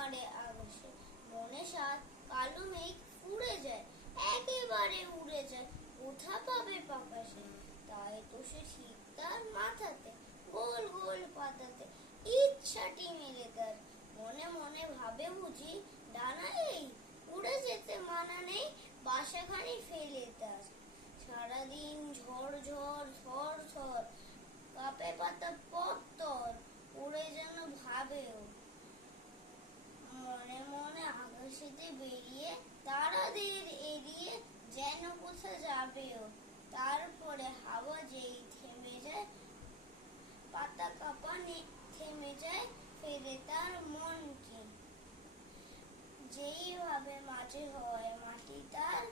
মারে আকাশে, মনে সাত কালো মেঘ উড়ে যায়, একেবারে উড়ে যায়, কোথা পাবে পাকা সে। তাই তো সে ঠিক তার মাথাতে গোল গোল পাতাতে ইচ্ছাটি মেলে তার, মনে মনে ভাবে বুঝি ডানা এই, উড়ে যেতে মানা নেই, বাসাখানি ফেলে তার। সারাদিন ঝড় ঝড় ঝড় ঝড়, কাপে পাতা পত্তর, উড়ে যেন ভাবেও, মনে মনে আকাশেতে বেরিয়ে তারাদের এড়িয়ে যেন কোথা যাবেও। তারপরে হাওয়া যেই থেমে যায়, পাতা কাঁপানি থেমে যায়, ফেরে তার মনকে যেই ভাবে মাঝে হয় মাটি তার,